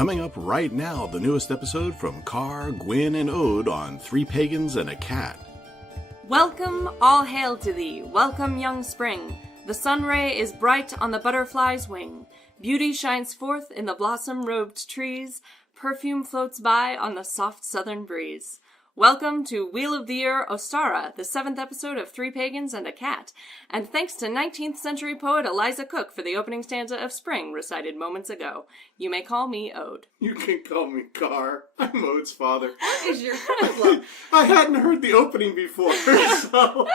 Coming up right now, the newest episode from Car, Gwyn, and Ode on Three Pagans and a Cat. Welcome, all hail to thee. Welcome, young spring. The sun ray is bright on the butterfly's wing. Beauty shines forth in the blossom-robed trees. Perfume floats by on the soft southern breeze. Welcome to Wheel of the Year Ostara, the 7th episode of Three Pagans and a Cat. And thanks to 19th century poet Eliza Cook for the opening stanza of Spring, recited moments ago. You may call me Ode. You can call me Car. I'm Ode's father. What is your problem? I hadn't heard the opening before, so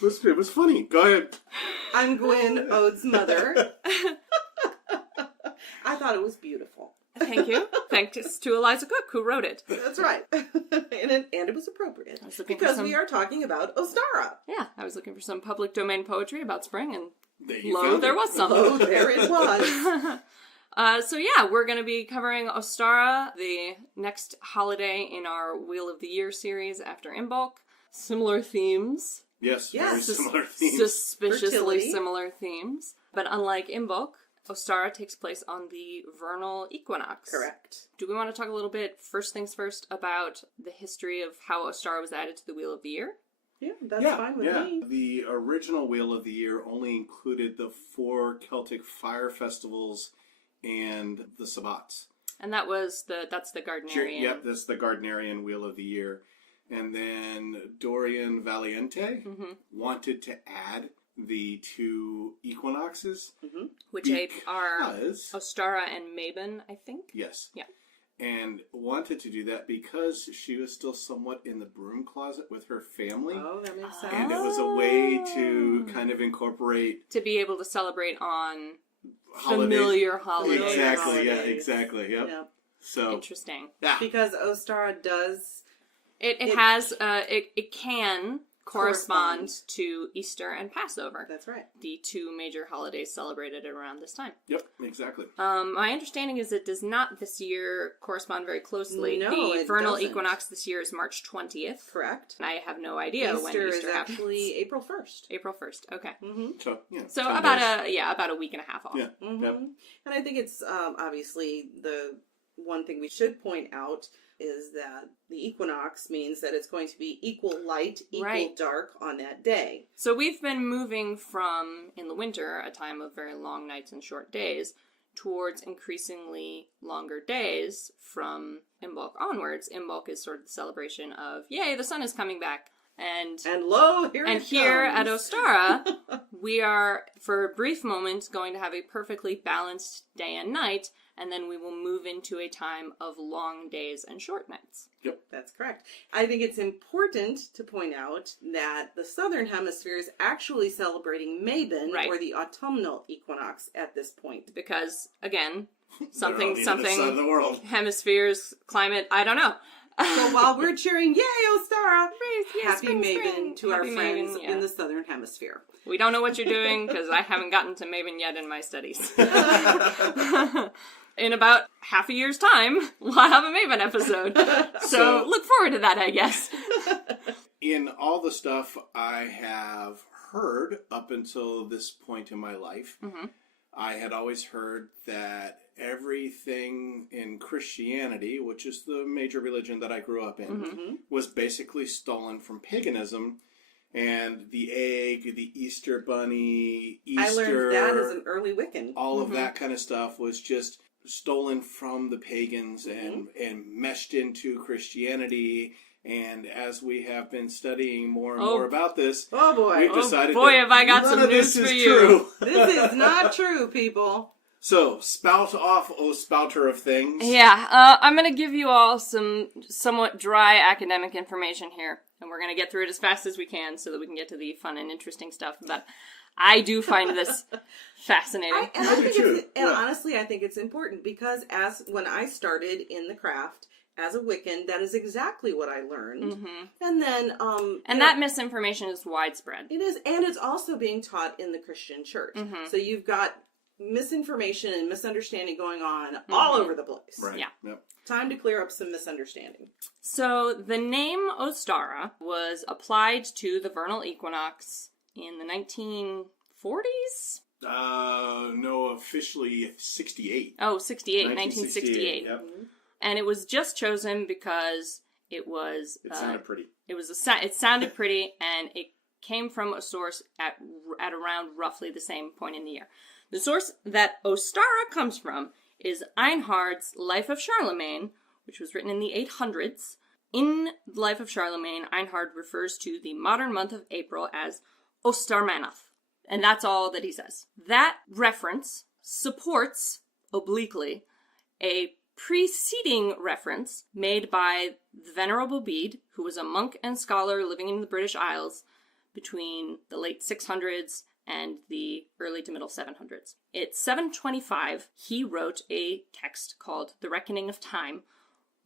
it was funny. Go ahead. I'm Gwyn, Ode's mother. I thought it was beautiful. Thank you. Thanks to Eliza Cook, who wrote it. That's right. and it was appropriate. Because we are talking about Ostara. Yeah, I was looking for some public domain poetry about spring, and There was some. Oh, there it was. So yeah, we're going to be covering Ostara, the next holiday in our Wheel of the Year series after Imbolc. Similar themes. Yes, Yes. very similar themes. Suspiciously Fertility. similar themes. But unlike Imbolc, Ostara takes place on the vernal equinox. Correct. Do we want to talk a little bit, first things first, about the history of how Ostara was added to the Wheel of the Year? Yeah, that's fine with me. The original Wheel of the Year only included the 4 Celtic fire festivals and the Sabbats. And that's the Gardnerian. Yep, that's the Gardnerian Wheel of the Year. And then Dorian Valiente wanted to add the 2 equinoxes. Mm-hmm. Which are Ostara and Mabon, I think? Yes. Yeah. And wanted to do that because she was still somewhat in the broom closet with her family. Oh, that makes sense. And it was a way to kind of incorporate... To be able to celebrate on holidays. familiar holidays. Exactly, holidays. yeah, exactly, yep. Yep. So, Interesting. yeah. Because Ostara does... It can correspond to Easter and Passover. That's right. The 2 major holidays celebrated around this time. Yep, exactly. My understanding is it does not this year correspond very closely. No, the it vernal doesn't. equinox this year is March 20th. Correct. And I have no idea when Easter is happens. actually April 1st. April 1st. Okay. Mm-hmm. So, yeah. So 10 about days. about a week and a half off. Yeah, Mm-hmm. yep. And I think it's obviously the one thing we should point out is that the equinox means that it's going to be equal light, equal dark on that day. So we've been moving from, in the winter, a time of very long nights and short days, towards increasingly longer days from Imbolc onwards. Imbolc is sort of the celebration of, yay, the sun is coming back. And lo, here and it here comes. at Ostara, we are, for a brief moment, going to have a perfectly balanced day and night, and then we will move into a time of long days and short nights. Yep. That's correct. I think it's important to point out that the southern hemisphere is actually celebrating Mabon, or the autumnal equinox, at this point. Because, again, They're on the other side of the world. hemispheres, climate, I don't know. So while we're cheering, yay, Ostara, happy spring, Mabon spring. to our Happy friends Mabon, yeah. in the southern hemisphere. We don't know what you're doing, because I haven't gotten to Mabon yet in my studies. In about half a year's time, we'll have a Mabon episode. So look forward to that, I guess. In all the stuff I have heard up until this point in my life, I had always heard that everything in Christianity, which is the major religion that I grew up in, was basically stolen from paganism. And the egg, the Easter bunny, Easter... I learned that as an early Wiccan. All of that kind of stuff was just stolen from the pagans and meshed into Christianity. And as we have been studying more and more about this, we've decided have I got some news for you. True. This is not true, people. So, spout off, O spouter of things. Yeah, I'm going to give you all some somewhat dry academic information here. And we're going to get through it as fast as we can so that we can get to the fun and interesting stuff. But I do find this fascinating. Honestly, I think it's important because when I started in the craft as a Wiccan, that is exactly what I learned. And then... that misinformation is widespread. It is, and it's also being taught in the Christian church. So you've got misinformation and misunderstanding going on all over the place. Right. Yeah. Yep. Time to clear up some misunderstanding. So the name Ostara was applied to the vernal equinox in the 1940s. No, officially 68. Oh, 68, 1968. Yep. And it was just chosen because it was... It sounded pretty. It sounded pretty, and it came from a source at around roughly the same point in the year. The source that Ostara comes from is Einhard's Life of Charlemagne, which was written in the 800s. In the Life of Charlemagne, Einhard refers to the modern month of April as Ostermanath. And that's all that he says. That reference supports, obliquely, a preceding reference made by the Venerable Bede, who was a monk and scholar living in the British Isles between the late 600s and the early to middle 700s. At 725, he wrote a text called The Reckoning of Time,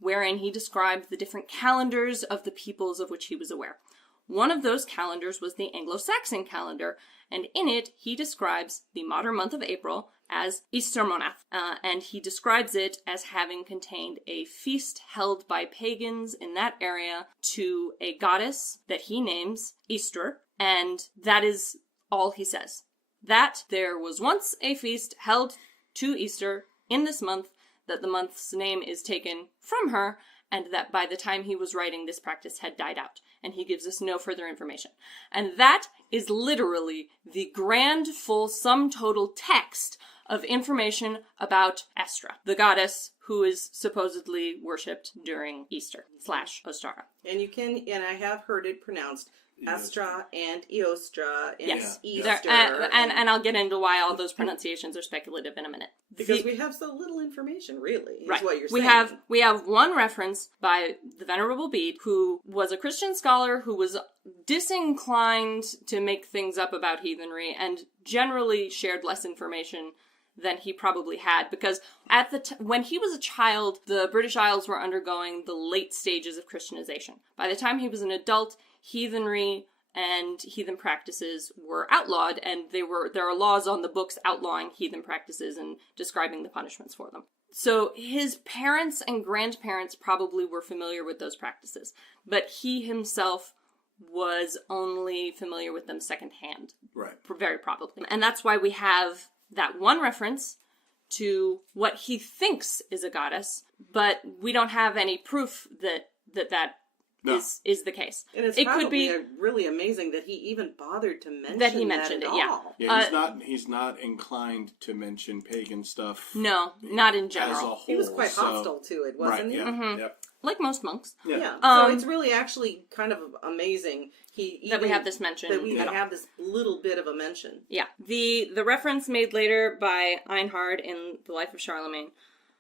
wherein he described the different calendars of the peoples of which he was aware. One of those calendars was the Anglo-Saxon calendar, and in it he describes the modern month of April as Eastermonath, and he describes it as having contained a feast held by pagans in that area to a goddess that he names Eostre, and that is all he says. That there was once a feast held to Easter in this month, that the month's name is taken from her, and that by the time he was writing, this practice had died out. And he gives us no further information. And that is literally the grand, full, sum total text of information about Eostre, the goddess who is supposedly worshipped during Easter / Ostara. And I have heard it pronounced Astra and Eostre and yes. Easter. And I'll get into why all those pronunciations are speculative in a minute. Because we have so little information, really, is right. what you're saying. We have one reference by the Venerable Bede, who was a Christian scholar who was disinclined to make things up about heathenry and generally shared less information than he probably had, because at when he was a child, the British Isles were undergoing the late stages of Christianization. By the time he was an adult, heathenry and heathen practices were outlawed, and there are laws on the books outlawing heathen practices and describing the punishments for them. So his parents and grandparents probably were familiar with those practices, but he himself was only familiar with them secondhand. Right. Very probably. And that's why we have that one reference to what he thinks is a goddess, but we don't have any proof that no. is the case. And it's probably really amazing that he even bothered to mention that he mentioned at it. all. Yeah, he's not inclined to mention pagan stuff. No, not in general. As a whole, he was quite hostile to it, wasn't he? Yeah, mm-hmm. Yep. Like most monks. Yeah. So it's really actually kind of amazing that we have this mention. That we even have this little bit of a mention. Yeah. The reference made later by Einhard in The Life of Charlemagne,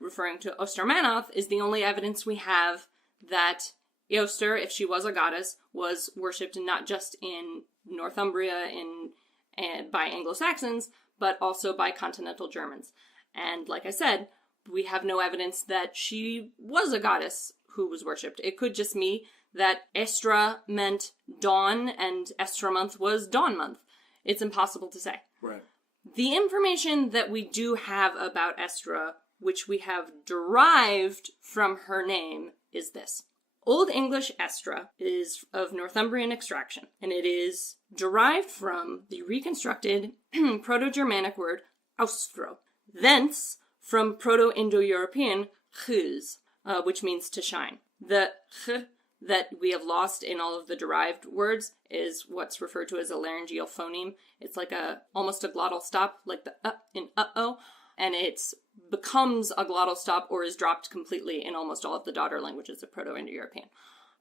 referring to Ostermanath, is the only evidence we have that Eostre, if she was a goddess, was worshipped not just in Northumbria by Anglo-Saxons, but also by continental Germans. And like I said, we have no evidence that she was a goddess who was worshipped. It could just be that Estra meant dawn and Estra month was dawn month. It's impossible to say. Right. The information that we do have about Estra, which we have derived from her name, is this. Old English Estra is of Northumbrian extraction, and it is derived from the reconstructed Proto-Germanic word austro, thence from Proto-Indo-European chuz, which means to shine. The ch that we have lost in all of the derived words is what's referred to as a laryngeal phoneme. It's like almost a glottal stop, like the in uh-oh, and it becomes a glottal stop or is dropped completely in almost all of the daughter languages of Proto-Indo-European.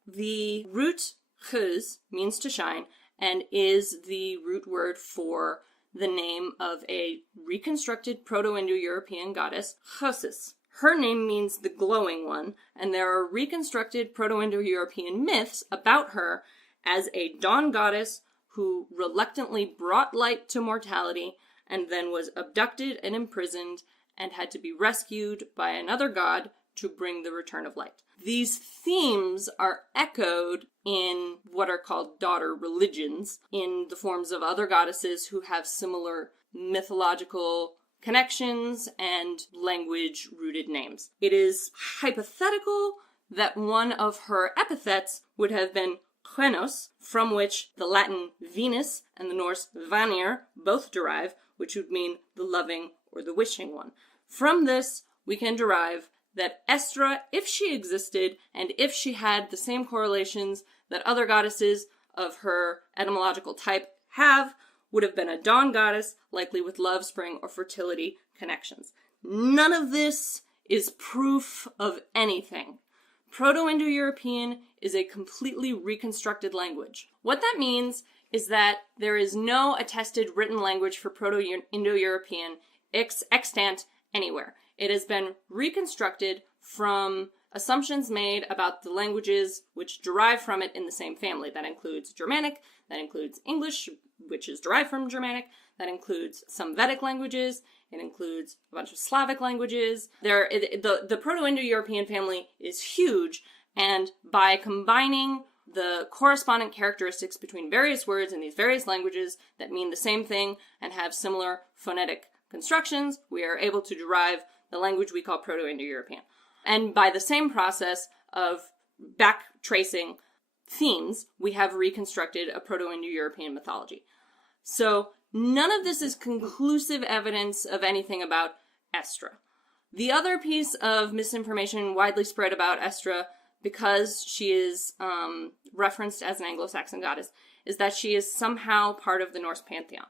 The root chuz means to shine and is the root word for the name of a reconstructed Proto-Indo-European goddess, Chosis. Her name means the glowing one, and there are reconstructed Proto-Indo-European myths about her as a dawn goddess who reluctantly brought light to mortality and then was abducted and imprisoned and had to be rescued by another god to bring the return of light. These themes are echoed in what are called daughter religions, in the forms of other goddesses who have similar mythological connections and language-rooted names. It is hypothetical that one of her epithets would have been Genos, from which the Latin Venus and the Norse Vanir both derive, which would mean the loving or the wishing one. From this, we can derive that Eostre, if she existed, and if she had the same correlations that other goddesses of her etymological type have, would have been a dawn goddess, likely with love, spring, or fertility connections. None of this is proof of anything. Proto-Indo-European is a completely reconstructed language. What that means is that there is no attested written language for Proto-Indo-European extant anywhere. It has been reconstructed from assumptions made about the languages which derive from it in the same family. That includes Germanic, that includes English, which is derived from Germanic, that includes some Vedic languages, it includes a bunch of Slavic languages. The Proto-Indo-European family is huge, and by combining the corresponding characteristics between various words in these various languages that mean the same thing and have similar phonetic constructions, we are able to derive the language we call Proto-Indo-European. And by the same process of back tracing themes, we have reconstructed a Proto-Indo-European mythology. So none of this is conclusive evidence of anything about Eostre. The other piece of misinformation widely spread about Eostre, because she is referenced as an Anglo-Saxon goddess, is that she is somehow part of the Norse pantheon.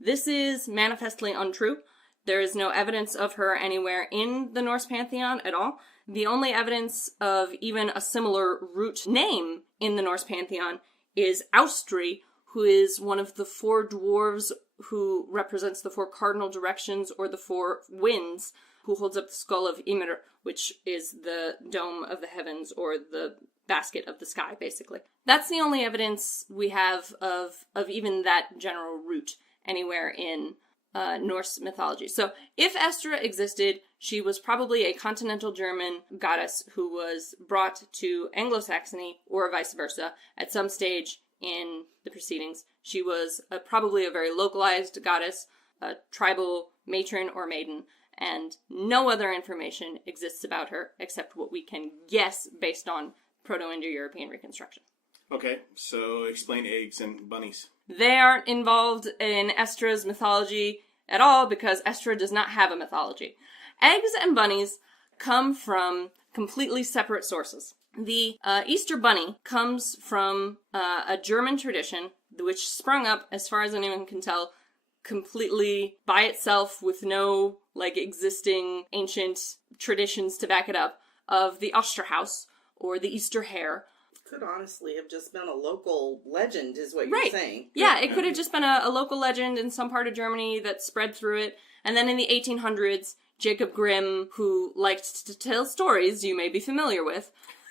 This is manifestly untrue. There is no evidence of her anywhere in the Norse pantheon at all. The only evidence of even a similar root name in the Norse pantheon is Eostre, who is one of the four dwarves who represents the four cardinal directions or the four winds, who holds up the skull of Ymir, which is the dome of the heavens or the basket of the sky, basically. That's the only evidence we have of even that general root anywhere in Norse mythology. So if Eostre existed, she was probably a continental German goddess who was brought to Anglo-Saxony or vice versa at some stage in the proceedings. She was probably a very localized goddess, a tribal matron or maiden, and no other information exists about her except what we can guess based on Proto-Indo-European reconstruction. Okay, so explain eggs and bunnies. They aren't involved in Estre's mythology at all because Eostre does not have a mythology. Eggs and bunnies come from completely separate sources. The Easter bunny comes from a German tradition which sprung up, as far as anyone can tell, completely by itself with no existing ancient traditions to back it up, of the Osterhaus, or the Easter hare. Could honestly have just been a local legend, is what you're saying. Yeah, it could have just been a local legend in some part of Germany that spread through it. And then in the 1800s, Jacob Grimm, who liked to tell stories you may be familiar with,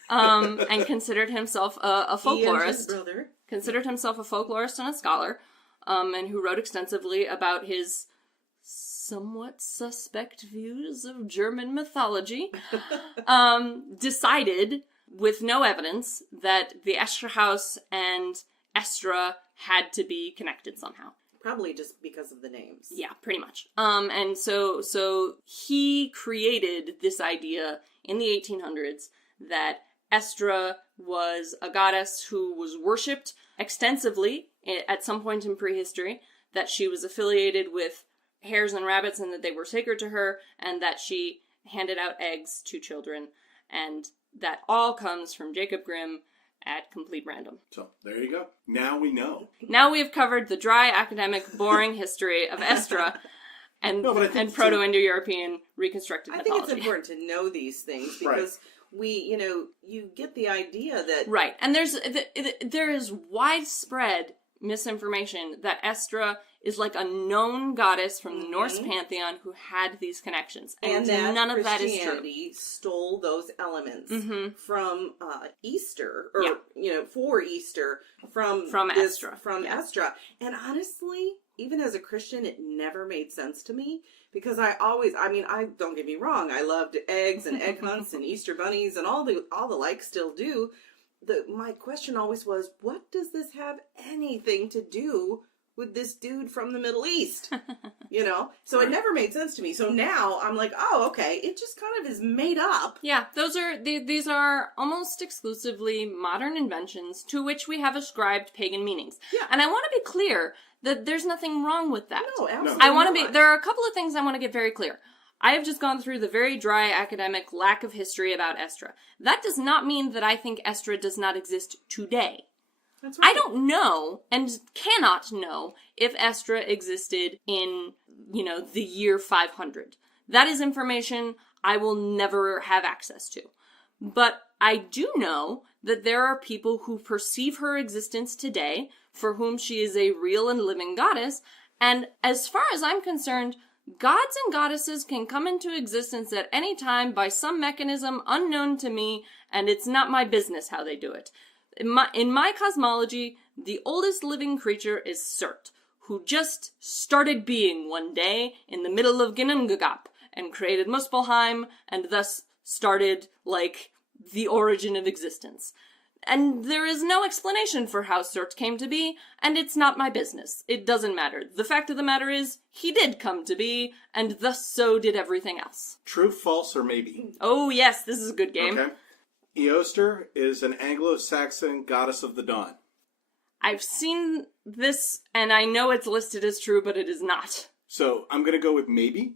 and considered himself a folklorist. He and his brother. Considered himself a folklorist and a scholar, and who wrote extensively about his somewhat suspect views of German mythology, decided, with no evidence, that the Osterhaus and Eostre had to be connected somehow. Probably just because of the names. Yeah, pretty much. And so he created this idea in the 1800s that Eostre was a goddess who was worshipped extensively at some point in prehistory, that she was affiliated with hares and rabbits and that they were sacred to her, and that she handed out eggs to children, and that all comes from Jacob Grimm at complete random. So, there you go. Now we know. Now we have covered the dry, academic, boring history of Eostre and Proto-Indo-European reconstructed mythology. I think it's important to know these things because you get the idea that... Right, and there is widespread misinformation that Eostre is like a known goddess from the Norse pantheon who had these connections. And that none of that is true. Christianity stole those elements from Easter, or, for Easter, from Eostre. Eostre. And honestly, even as a Christian, it never made sense to me. Because I don't get me wrong, I loved eggs and egg hunts and Easter bunnies and all the like, still do. My question always was, what does this have anything to do with this dude from the Middle East? So it never made sense to me. So now I'm like, oh, okay, it just kind of is made up. Yeah, these are almost exclusively modern inventions to which we have ascribed pagan meanings. Yeah. And I want to be clear that there's nothing wrong with that. No, absolutely there are a couple of things I want to get very clear. I have just gone through the very dry academic lack of history about Eostre. That does not mean that I think Eostre does not exist today. That's right. I don't know, and cannot know, if Eostre existed in, the year 500. That is information I will never have access to. But I do know that there are people who perceive her existence today, for whom she is a real and living goddess, and as far as I'm concerned, gods and goddesses can come into existence at any time by some mechanism unknown to me, and it's not my business how they do it. In my cosmology, the oldest living creature is Surt, who just started being one day in the middle of Ginnungagap and created Muspelheim, and thus started, the origin of existence. And there is no explanation for how Surt came to be, and it's not my business. It doesn't matter. The fact of the matter is, he did come to be, and thus so did everything else. True, false, or maybe? Oh yes, this is a good game. Okay. Eostre is an Anglo-Saxon goddess of the dawn. I've seen this, and I know it's listed as true, but it is not. So, I'm going to go with maybe.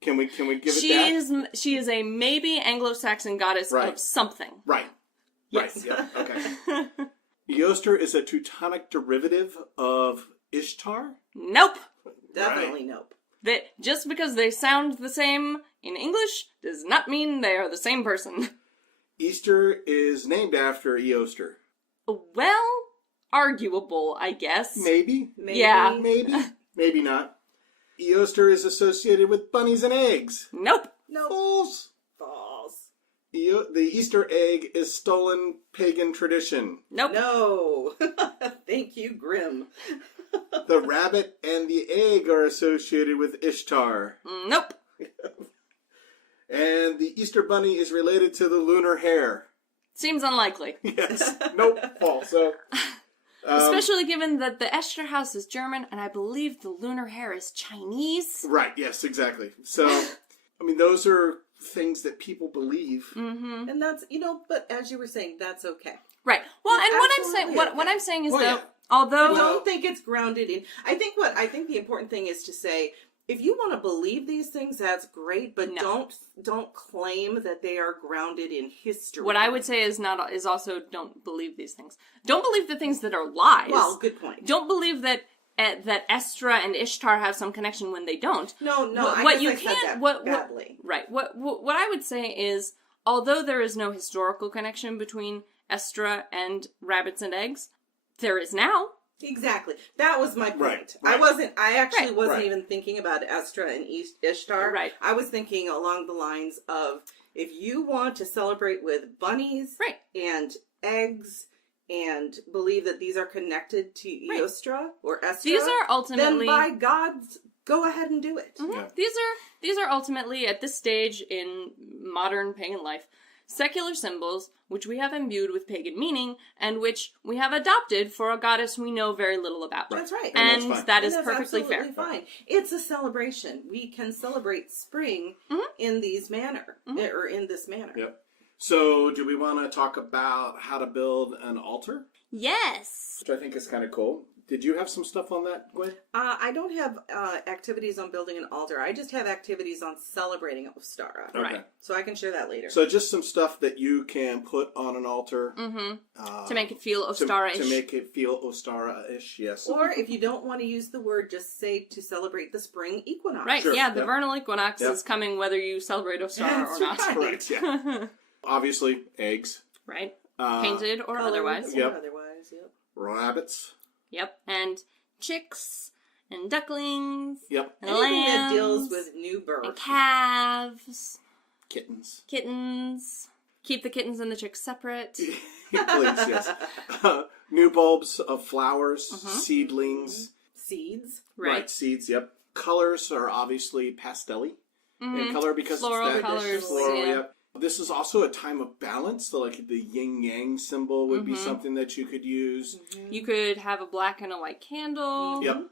Can we give it that? She is a maybe Anglo-Saxon goddess of something. Right. Yes. Right, yeah, okay. Eostre is a Teutonic derivative of Ishtar? Nope. Definitely nope. That just because they sound the same in English does not mean they are the same person. Easter is named after Eostre. Well, arguable, I guess. Maybe. Yeah. Maybe. Maybe not. Eostre is associated with bunnies and eggs. Nope. False. False. The Easter egg is stolen pagan tradition. Nope. No. Thank you, Grimm. The rabbit and the egg are associated with Ishtar. Nope. And the Easter bunny is related to the lunar hare. Seems unlikely. Yes. Nope. False. So, especially given that the Eostre house is German, and I believe the lunar hare is Chinese. Right. Yes. Exactly. So, those are things that people believe. Mm-hmm. And that's, but as you were saying, that's okay. Right. Well, and Absolutely what I'm saying is yeah. although I don't think it's grounded in. I think the important thing is to say, if you want to believe these things, that's great, but don't claim that they are grounded in history. What I would say is also don't believe these things. Don't believe the things that are lies. Well, good point. Don't believe that Eostre and Ishtar have some connection when they don't. No. What you said can't. That badly. Right. What I would say is, although there is no historical connection between Eostre and rabbits and eggs, there is now. Exactly. That was my point. Right. I actually wasn't even thinking about Eostre and Ishtar. Right. I was thinking along the lines of, if you want to celebrate with bunnies and eggs and believe that these are connected to Eostre or Eostre, these are ultimately, then by God, go ahead and do it. Mm-hmm. Yeah. These are ultimately, at this stage in modern pagan life, secular symbols which we have imbued with pagan meaning and which we have adopted for a goddess we know very little about. That's right. And that is that's perfectly fair. Fine. It's a celebration. We can celebrate spring in these manner, or in this manner. Yep. So, do we want to talk about how to build an altar? Yes. Which I think is kind of cool. Did you have some stuff on that, Gwyn? I don't have activities on building an altar. I just have activities on celebrating Ostara. Okay. Right. So I can share that later. So just some stuff that you can put on an altar. To make it feel Ostara-ish. To make it feel Ostara-ish, yes. Or if you don't want to use the word, just say to celebrate the spring equinox. Right, Sure. yeah, the vernal equinox is coming whether you celebrate Ostara or not. Right. Correct, yeah. Obviously, eggs. Right. Painted or Colored otherwise. or Yep. otherwise, yep. Rabbits. Yep. And chicks and ducklings Yep. and Anything lambs that deals with new birth. and calves, Kittens. kittens. Keep the kittens and the chicks separate. Please, yes. New bulbs of flowers, seedlings. Seeds. Right. Seeds, yep. Colors are obviously pastel-y in color because Floral it's that colors, floral, yeah. yep. This is also a time of balance. So like the yin-yang symbol would be something that you could use. You could have a black and a white candle. Yep.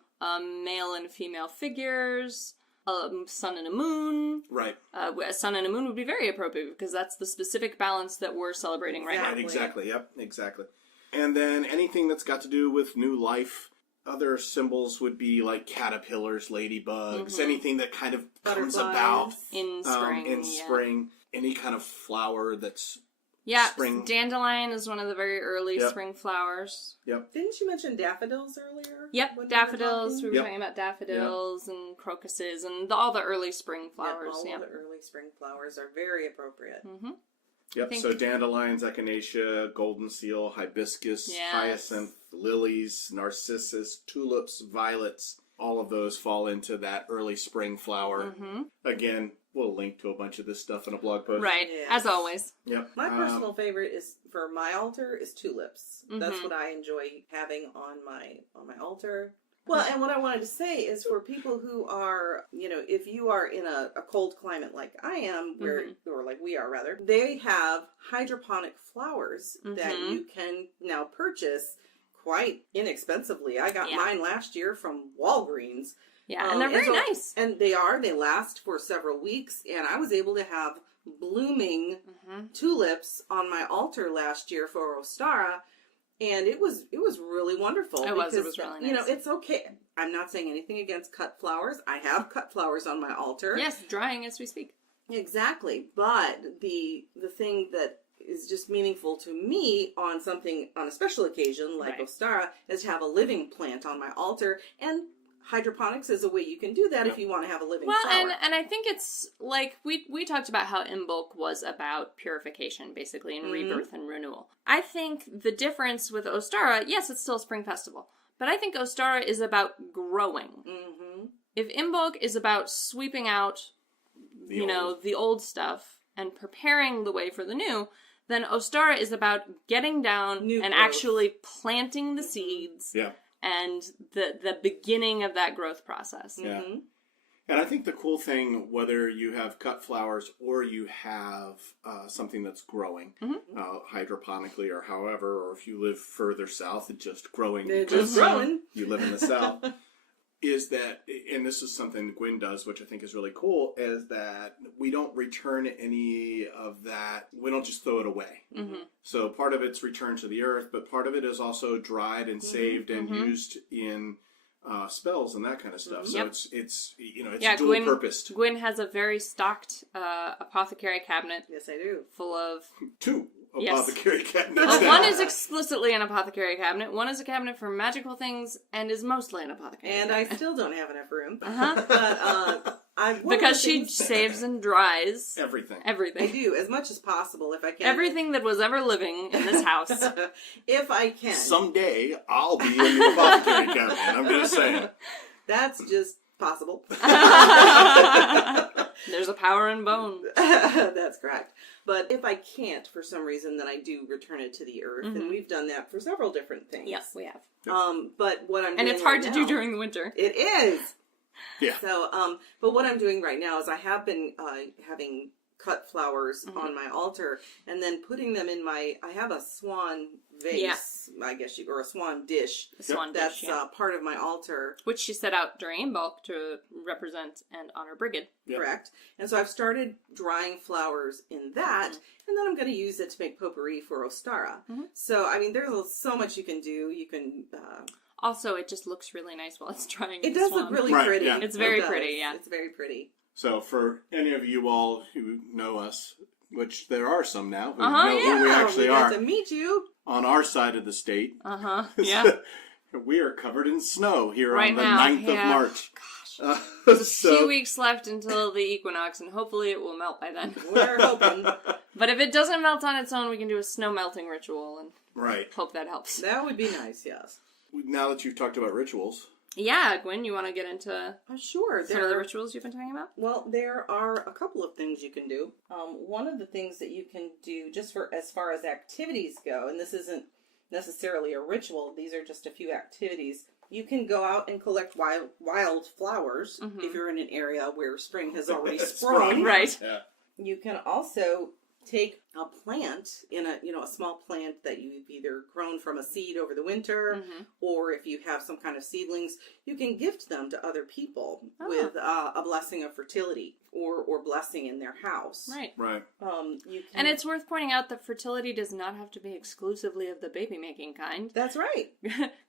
Male and female figures. A sun and a moon. Right. A sun and a moon would be very appropriate because that's the specific balance that we're celebrating right now. Right, exactly. Yep, exactly. And then anything that's got to do with new life. Other symbols would be like caterpillars, ladybugs, anything that kind of comes about in spring. Spring. Any kind of flower that's spring. Dandelion is one of the very early spring flowers. Yep. Didn't you mention daffodils earlier? Yep, daffodils. We were talking about daffodils and crocuses and all the early spring flowers. All the early spring flowers are very appropriate. Mm-hmm. Yep, so dandelions, echinacea, golden seal, hibiscus, hyacinth, lilies, narcissus, tulips, violets, all of those fall into that early spring flower. Again, we'll link to a bunch of this stuff in a blog post. Right, as always. Yep. My personal favorite is, for my altar, is tulips. That's what I enjoy having on my altar. Well, and what I wanted to say is for people who are, if you are in a cold climate like I am, or like we are rather, they have hydroponic flowers that you can now purchase quite inexpensively. I got mine last year from Walgreens. Yeah, and they're very nice. And they last for several weeks, and I was able to have blooming tulips on my altar last year for Ostara. And it was really wonderful. It was really nice. It's okay. I'm not saying anything against cut flowers. I have cut flowers on my altar. Yes, drying as we speak. Exactly. But the thing that is just meaningful to me on a special occasion like Ostara is to have a living plant on my altar. And hydroponics is a way you can do that if you want to have a living flower. And I think it's like we talked about how Imbolc was about purification, basically, and rebirth and renewal. I think the difference with Ostara, yes, it's still a spring festival, but I think Ostara is about growing. If Imbolc is about sweeping out, the old stuff and preparing the way for the new, then Ostara is about getting down and growth. Actually planting the seeds. Yeah. And the beginning of that growth process. Yeah. And I think the cool thing, whether you have cut flowers or you have something that's growing hydroponically or however, or if you live further south, it's just growing. They're just growing. You live in the south. Is that, and this is something Gwyn does, which I think is really cool, is that we don't return any of that. We don't just throw it away. So part of it's returned to the earth, but part of it is also dried and saved and used in spells and that kind of stuff. So it's dual purposed. Gwyn has a very stocked apothecary cabinet. Yes, I do. Full of two apothecary cabinets. Well, one is explicitly an apothecary cabinet. One is a cabinet for magical things and is mostly an apothecary. And I still don't have enough room. But because she saves and dries everything. I do, as much as possible if I can. Everything that was ever living in this house. If I can. Someday I'll be in the apothecary cabinet. I'm going to say it. That's just possible. There's a power in bones. That's correct. But if I can't, for some reason, then I do return it to the earth. And we've done that for several different things. Yes, we have. But what I'm doing and it's hard to do during the winter. It is. Yeah. So, but what I'm doing right now is I have been having cut flowers on my altar and then putting them in I have a swan vase, I guess or a swan dish. A swan that's dish, part of my altar. Which she set out during Imbolc to represent and honor Brigid. Yep. Correct. And so I've started drying flowers in that, and then I'm going to use it to make potpourri for Ostara. So, I mean, there's so much you can do. You can... Also, it just looks really nice while it's drying. It does look really pretty. Yeah. It's very pretty, yeah. It's very pretty. So for any of you all who know us, which there are some now who know who we actually we are, got to meet you. On our side of the state, yeah. we are covered in snow here right on the now, 9th of March. Gosh. There's a few weeks left until the equinox, and hopefully it will melt by then. We're hoping. But if it doesn't melt on its own, we can do a snow melting ritual and hope that helps. That would be nice, yes. Now that you've talked about rituals. Yeah, Gwyn, you want to get into sure. some of the rituals you've been talking about? Well, there are a couple of things you can do. One of the things that you can do, just for as far as activities go, and this isn't necessarily a ritual, these are just a few activities. You can go out and collect wild flowers if you're in an area where spring has already sprung. Right. Yeah. You can also take a plant in a small plant that you've either grown from a seed over the winter, or if you have some kind of seedlings, you can gift them to other people with a blessing of fertility or blessing in their house. Right. And it's worth pointing out that fertility does not have to be exclusively of the baby-making kind. That's right.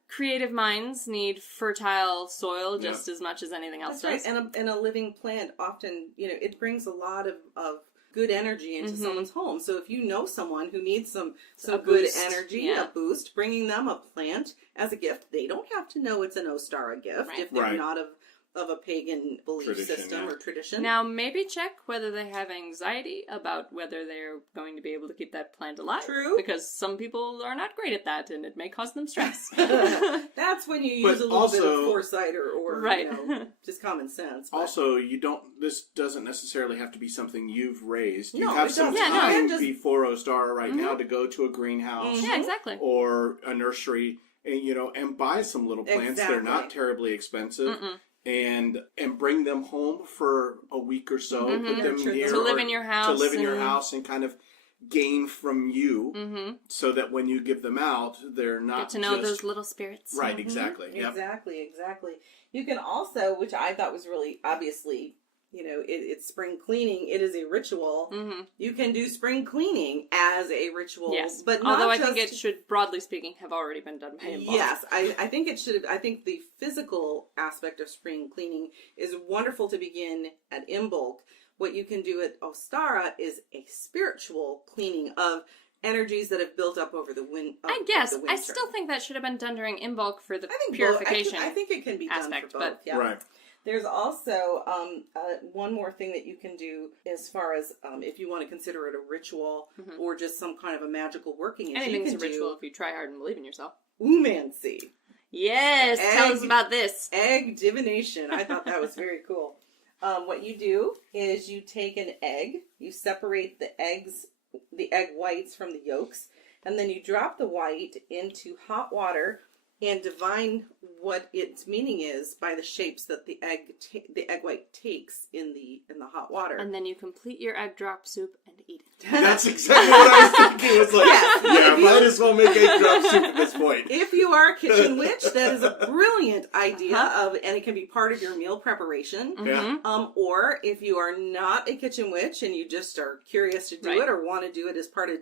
Creative minds need fertile soil just as much as anything else does. Right. And a living plant often, it brings a lot of good energy into someone's home. So if you know someone who needs some good boost. energy, a boost, bringing them a plant as a gift, they don't have to know it's an Ostara gift if they're not of a pagan belief system or tradition. Now, maybe check whether they have anxiety about whether they're going to be able to keep that plant alive. True. Because some people are not great at that, and it may cause them stress. That's when you use a little bit of foresight or just common sense. But. Also, this doesn't necessarily have to be something you've raised. You No, have it some doesn't. time before Ostara right now to go to a greenhouse Yeah, exactly. or a nursery and buy some little plants. Exactly. They're not terribly expensive. And bring them home for a week or so. Put them here to live in your house. To live in your house and kind of gain from you, so that when you give them out, they're not get to know those little spirits. Right, exactly. Yep. Exactly. You can also, which I thought was really obviously, it's spring cleaning. It is a ritual. You can do spring cleaning as a ritual. Yes, but not although I just, think it should, broadly speaking, have already been done by Imbolc. Yes, I think it should. I think the physical aspect of spring cleaning is wonderful to begin at Imbolc. What you can do at Ostara is a spiritual cleaning of energies that have built up over the winter. I still think that should have been done during Imbolc for the purification. I think it can be aspect, done for both. but Right. There's also one more thing that you can do as far as if you want to consider it a ritual or just some kind of a magical working. Anything's a ritual if you try hard and believe in yourself. Umancy. Yes, tell us about this. Egg divination. I thought that was very cool. What you do is you take an egg, you separate the egg whites from the yolks, and then you drop the white into hot water and divine what its meaning is by the shapes that the egg white takes in the hot water. And then you complete your egg drop soup and eat it. That's exactly what I was thinking. It was like, might as well make egg drop soup at this point. If you are a kitchen witch, that is a brilliant idea and it can be part of your meal preparation. Or if you are not a kitchen witch and you just are curious to do it or want to do it as part of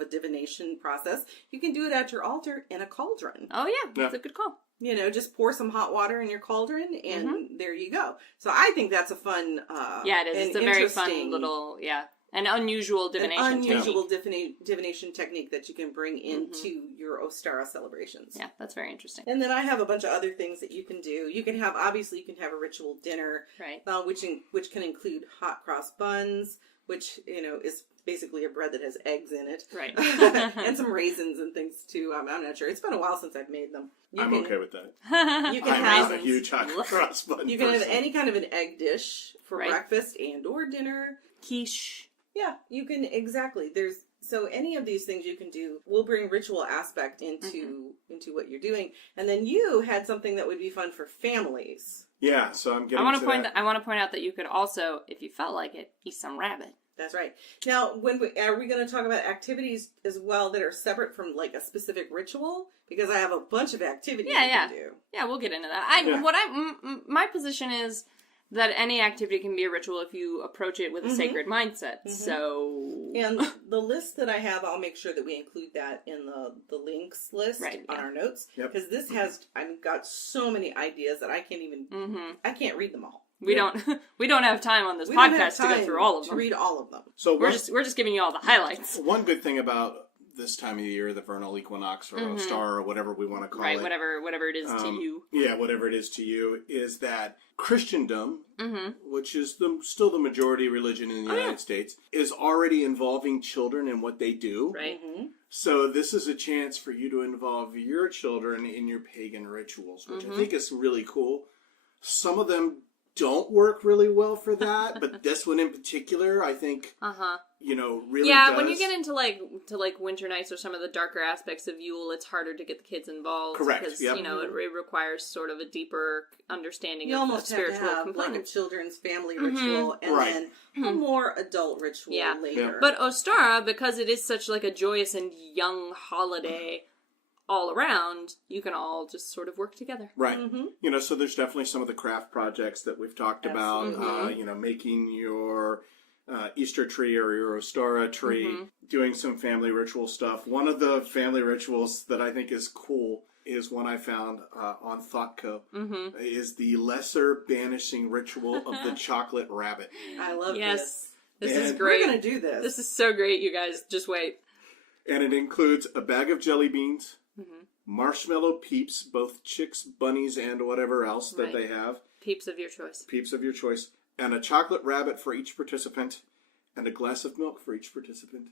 a divination process, you can do it at your altar in a cauldron. Oh yeah, that's a good call. Just pour some hot water in your cauldron, and there you go. So I think that's a fun, it is. It's a very fun little, an unusual divination divination technique that you can bring into your Ostara celebrations. Yeah, that's very interesting. And then I have a bunch of other things that you can do. You can have a ritual dinner, right? Which can include hot cross buns, which is basically a bread that has eggs in it, right? And some raisins and things too. I'm not sure. It's been a while since I've made them. I'm okay with that. You can have a huge hot cross bun. You can have any kind of an egg dish for breakfast and or dinner. Quiche. Yeah, you can exactly. So any of these things you can do will bring ritual aspect into what you're doing. And then you had something that would be fun for families. Yeah, so I'm getting. I want to point out that you could also, if you felt like it, eat some rabbit. That's right. Now, are we going to talk about activities as well that are separate from like a specific ritual? Because I have a bunch of activities you can do. Yeah, we'll get into that. My position is that any activity can be a ritual if you approach it with a sacred mindset. So, and the list that I have, I'll make sure that we include that in the links list on our notes because this has I've got so many ideas that I can't even I can't read them all. We don't have time on this podcast to go through all of them. To read all of them. So we're just giving you all the highlights. One good thing about this time of the year, the vernal equinox or Ostara or whatever we want to call it. Whatever it is to you. Yeah, whatever it is to you, is that Christendom, which is still the majority religion in the United States, is already involving children in what they do. Right. So this is a chance for you to involve your children in your pagan rituals, which I think is really cool. Some of them don't work really well for that, but this one in particular, I think, really does. When you get into like Winter Nights or some of the darker aspects of Yule, it's harder to get the kids involved. Correct. Because, Yep. it requires sort of a deeper understanding You of the almost have spiritual to have component. like a children's family ritual and Right. then a more adult ritual later. Yeah. But Ostara, because it is such like a joyous and young holiday all around, you can all just sort of work together. Right. So there's definitely some of the craft projects that we've talked about, making your Easter tree or your Ostara tree, doing some family ritual stuff. One of the family rituals that I think is cool is one I found on ThoughtCo, is the lesser banishing ritual of the chocolate rabbit. I love Yes. This And is great. We're going to do this. This is so great, you guys. Just wait. And it includes a bag of jelly beans, marshmallow peeps, both chicks, bunnies, and whatever else that they have. Peeps of your choice. Peeps of your choice. And a chocolate rabbit for each participant. And a glass of milk for each participant.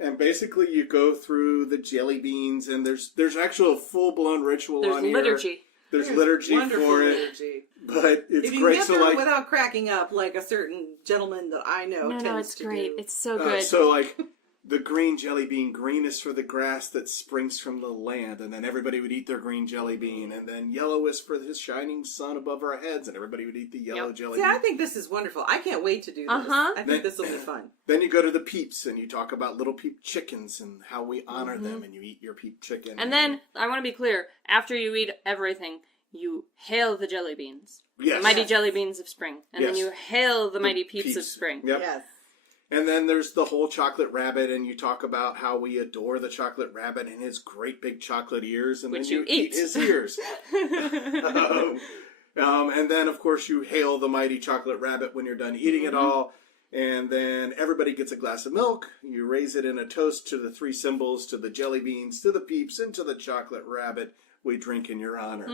And basically you go through the jelly beans, and there's actual full-blown ritual on here. Liturgy. There's liturgy wonderful for it. liturgy. But it's If you great. get So there like, without cracking up, like a certain gentleman that I know tends No, it's to great. do. It's so good. so like the green jelly bean, green is for the grass that springs from the land, and then everybody would eat their green jelly bean, and then yellow is for the shining sun above our heads, and everybody would eat the yellow jelly See, bean. I think this is wonderful. I can't wait to do this. I think this will be fun. Then you go to the peeps, and you talk about little peep chickens and how we honor them, and you eat your peep chicken. And then, I want to be clear, after you eat everything, you hail the jelly beans. Yes. The mighty jelly beans of spring. And then Yes. you hail the mighty peeps of spring. Yep. Yes. And then there's the whole chocolate rabbit, and you talk about how we adore the chocolate rabbit and his great big chocolate ears, and Which then you you eat. his ears. And then, of course, you hail the mighty chocolate rabbit when you're done eating it all. And then everybody gets a glass of milk. You raise it in a toast to the three symbols, to the jelly beans, to the peeps, and to the chocolate rabbit. We drink in your honor.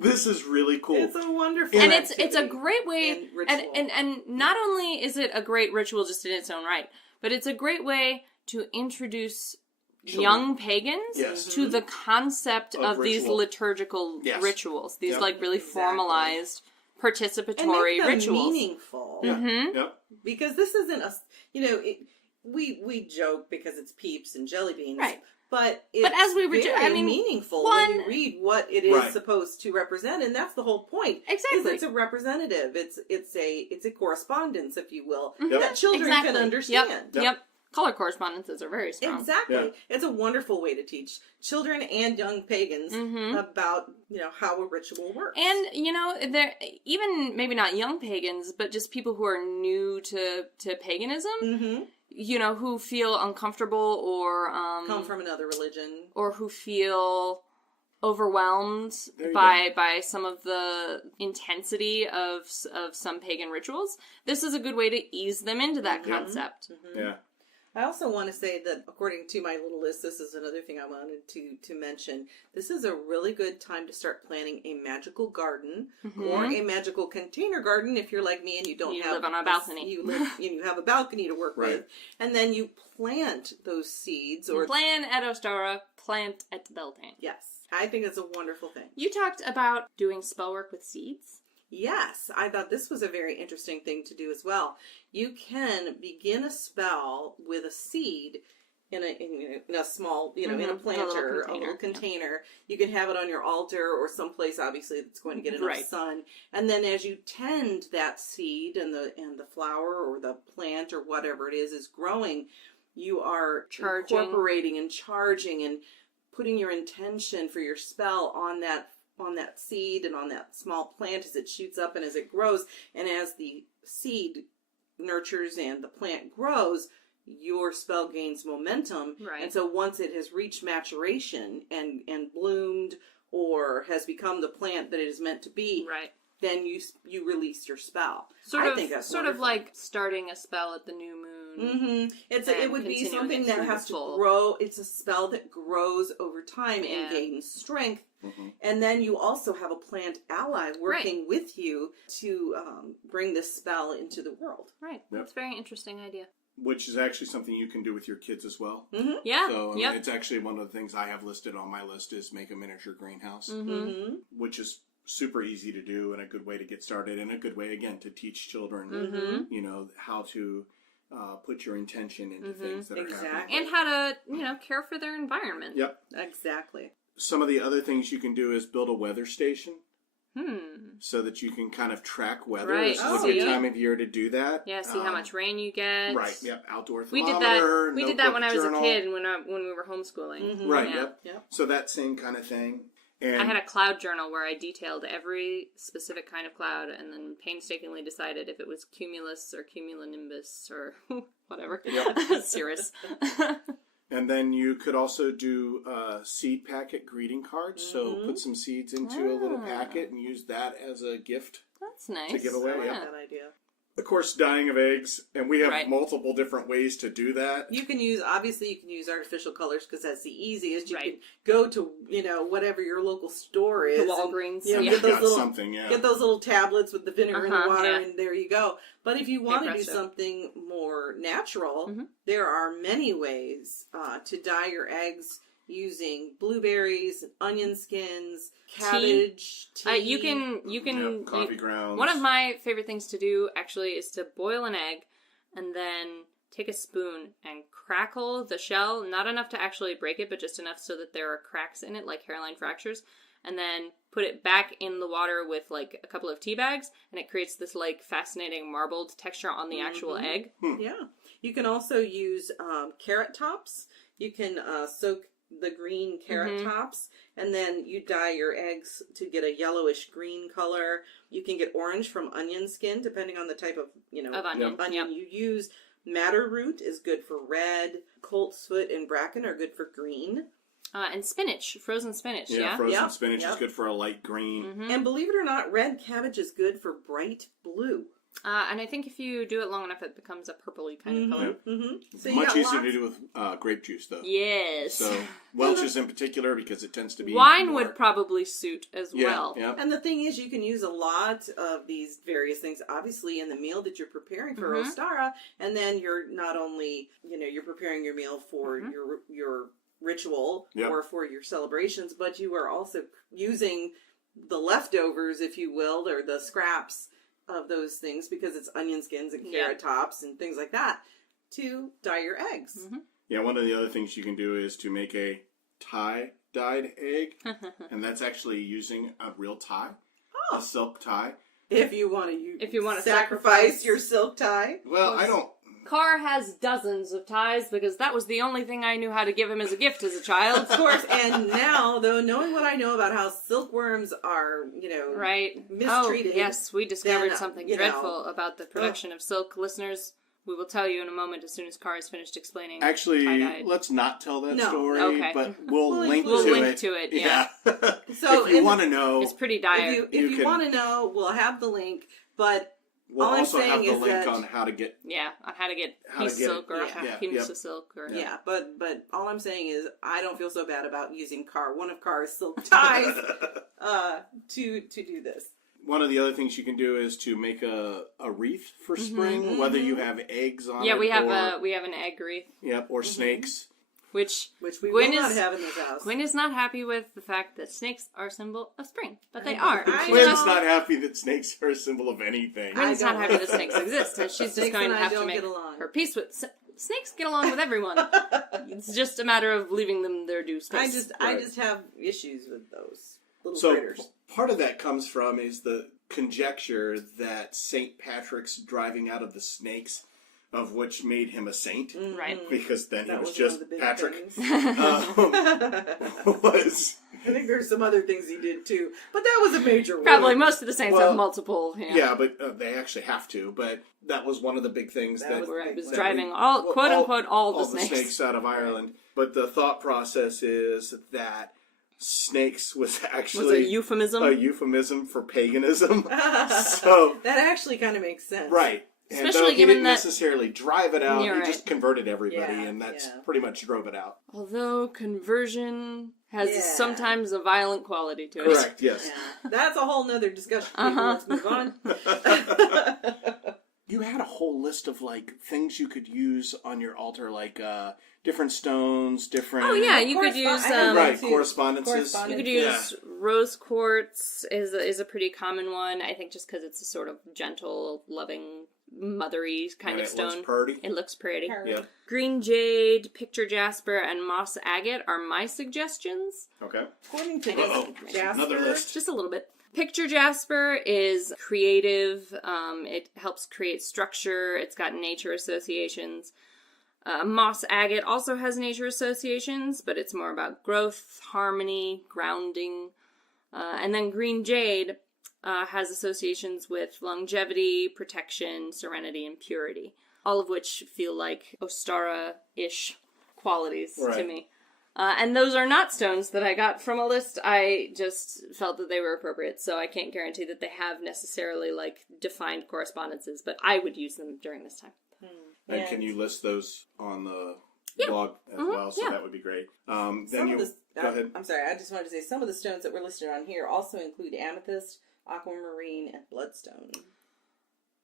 This is really cool. It's a wonderful And it's a great way, and ritual. and not only is it a great ritual just in its own right, but it's a great way to introduce young pagans to the concept of these ritual. liturgical rituals, these Yep. like really formalized participatory and make them rituals. meaningful. Yep. Because this isn't a, we joke because it's peeps and jelly beans. Right. But it's as we were very meaningful when you read what it is Right. supposed to represent, and that's the whole point. Exactly. Is it's a representative. It's a correspondence, if you will, Yep. that children can understand. Yep. Color correspondences are very strong. Exactly. Yeah. It's a wonderful way to teach children and young pagans about, how a ritual works. And, they're even maybe not young pagans, but just people who are new to paganism, who feel uncomfortable or come from another religion. or who feel overwhelmed There you by some of the intensity of some pagan rituals. This is a good way to ease them into that concept. Yeah. I also want to say that according to my little list, this is another thing I wanted to mention. This is a really good time to start planning a magical garden or a magical container garden if you're like me and you live on a balcony. You have a balcony to work with. And then you plant those seeds or Plan at Ostara, plant at Beltane. yes. I think it's a wonderful thing. You talked about doing spell work with seeds. Yes, I thought this was a very interesting thing to do as well. You can begin a spell with a seed in a small, in a planter, a little container. You can have it on your altar or someplace, obviously, that's going to get enough sun. And then as you tend that seed and the flower or the plant or whatever it is growing, you are incorporating and charging and putting your intention for your spell on that seed and on that small plant as it shoots up and as it grows. And as the seed nurtures and the plant grows, your spell gains momentum. Right. And so once it has reached maturation and bloomed or has become the plant that it is meant to be, then you release your spell. I think that's sort of like starting a spell at the new moon. It would be something that has to grow. It's a spell that grows over time and gains strength. And then you also have a plant ally working with you to bring this spell into the world. Right. That's a very interesting idea. Which is actually something you can do with your kids as well. Yeah. So it's actually one of the things I have listed on my list is make a miniature greenhouse, which is super easy to do and a good way to get started and a good way, again, to teach children, you know, how to put your intention into things that are happening. And how to, you know, care for their environment. Yep. Exactly. Some of the other things you can do is build a weather station. So that you can kind of track weather. Right. This is a good time of year to do that. Yeah, see how much rain you get. Right, yep. Outdoor We thermometer, did that when I was journal. a kid and when we were homeschooling. Right, Yep. So that same kind of thing. And I had a cloud journal where I detailed every specific kind of cloud and then painstakingly decided if it was cumulus or cumulonimbus or whatever. Yep. Cirrus. And then you could also do seed packet greeting cards. So put some seeds into a little packet and use that as a gift. That's nice. To give away. I like Yeah. that idea. Of course, dyeing of eggs, and we have multiple different ways to do that. You can use artificial colors because that's the easiest. You Right. can go to, you know, whatever your local store is. The Walgreens. And, Yeah. get those Got little, something, yeah. Get those little tablets with the vinegar and the water, yeah. and there you go. But if you want to do presto. something more natural, there are many ways to dye your eggs using blueberries, onion skins, cabbage, tea. You can Coffee grounds. One of my favorite things to do actually is to boil an egg and then take a spoon and crackle the shell, not enough to actually break it, but just enough so that there are cracks in it, like hairline fractures, and then put it back in the water with like a couple of tea bags, and it creates this like fascinating marbled texture on the actual egg. Yeah. You can also use carrot tops. You can soak the green carrot tops, and then you dye your eggs to get a yellowish green color. You can get orange from onion skin, depending on the type of, you know, onion. onion you use. Madder root is good for red. Coltsfoot and bracken are good for green. And spinach, frozen spinach, yeah? Frozen spinach is good for a light green. And believe it or not, red cabbage is good for bright blue. And I think if you do it long enough, it becomes a purpley kind of color. So Much easier to do with grape juice, though. Yes. So Welch's in particular, because it tends to be Wine more... would probably suit as well. Yeah. And the thing is, you can use a lot of these various things, obviously, in the meal that you're preparing for Ostara, and then you're not only, you know, you're preparing your meal for your ritual or for your celebrations, but you are also using the leftovers, if you will, or the scraps of those things, because it's onion skins and carrot tops and things like that, to dye your eggs. Yeah, one of the other things you can do is to make a tie-dyed egg, and that's actually using a real tie, a silk tie. If you want to sacrifice your silk tie. Well, I don't... Carr has dozens of ties because that was the only thing I knew how to give him as a gift as a child. Of course, and now, though, knowing what I know about how silkworms are, you know, mistreated. Oh, yes, we discovered then, something you know, dreadful about the production of silk. Listeners, we will tell you in a moment as soon as Carr is finished explaining. Actually, tie-dyed. let's not tell that No. story, Okay. but we'll link We'll to link it. to it, yeah. So, if you want to know, It's pretty dire. If you want to know, we'll have the link, but we'll all I'm also have saying the is link that, on how to get... Yeah, on how to get How to piece get it. silk or Yeah. piece of silk. Or, but all I'm saying is I don't feel so bad about using one of Carr's silk ties to do this. One of the other things you can do is to make a wreath for spring, whether you have eggs on it. Yeah, we have or, an egg wreath. Yep, or snakes. Which we Gwyn will not is, have in this house. Gwyn is not happy with the fact that snakes are a symbol of spring, but they are. Gwyn's not happy that snakes are a symbol of anything. Gwyn's not happy that snakes exist, and she's just going to have to make her peace with... Snakes get along with everyone. It's just a matter of leaving them their due space. I just have issues with those little So critters. part of that comes from is the conjecture that St. Patrick's driving out of the snakes, of which made him a saint, right? Because then That he was was just one of the big Patrick. things. I think there's some other things he did too, but that was a major one. Probably most of the saints have multiple. Yeah, but they actually have to. But that was one of the big things that was driving quote unquote all the snakes out of Ireland. But the thought process is that snakes was actually a euphemism. A euphemism for paganism. So that actually kind of makes sense, right? Especially and given didn't that necessarily drive it out, he right. just converted everybody, and that's pretty much drove it out. Although conversion has sometimes a violent quality to it. Correct, yes. Yeah. That's a whole nother discussion. Let's move on. You had a whole list of like things you could use on your altar, like different stones, different. Oh yeah, you could use right, correspondences. You could use rose quartz is a pretty common one. I think just because it's a sort of gentle, loving, mothery kind of stone. It looks pretty. It looks pretty. Yeah. Green jade, picture jasper, and moss agate are my suggestions. Okay. According to this, Jasper, another list. Just a little bit. Picture jasper is creative. It helps create structure. It's got nature associations. Moss agate also has nature associations, but it's more about growth, harmony, grounding. And then green jade has associations with longevity, protection, serenity, and purity, all of which feel like Ostara-ish qualities to me. And those are not stones that I got from a list. I just felt that they were appropriate, so I can't guarantee that they have necessarily, like, defined correspondences, but I would use them during this time. And can you list those on the blog as well? So that would be great. Go ahead. I'm sorry, I just wanted to say some of the stones that were listed on here also include amethyst, aquamarine, and bloodstone.